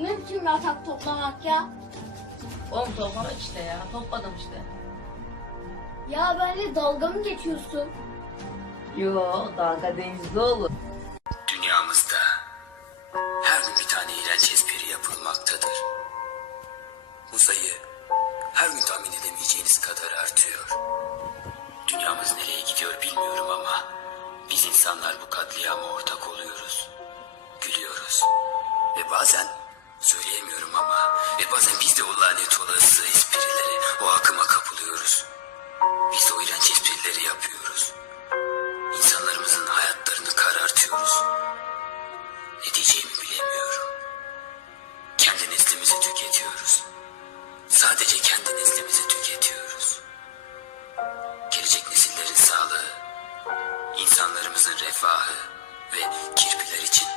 Ne biçim yatak toplamak ya? Oğlum toplama işte ya. Topladım işte. Ya benimle dalga mı geçiyorsun? Yo dalga denizde olur. Dünyamızda her gün bir tane iğrenç espri yapılmaktadır. Bu sayı her gün tahmin edemeyeceğiniz kadar artıyor. Dünyamız nereye gidiyor bilmiyorum ama biz insanlar bu katliama ortak oluyoruz. Gülüyoruz. Ve bazen söyleyemiyorum ama ve bazen biz de o lanet olası esprileri, o akıma kapılıyoruz. Biz de o iğrenç esprileri yapıyoruz. İnsanlarımızın hayatlarını karartıyoruz. Ne diyeceğimi bilemiyorum. Kendi neslimizi tüketiyoruz. Sadece kendi neslimizi tüketiyoruz. Gelecek nesillerin sağlığı, insanlarımızın refahı ve kirpiler için.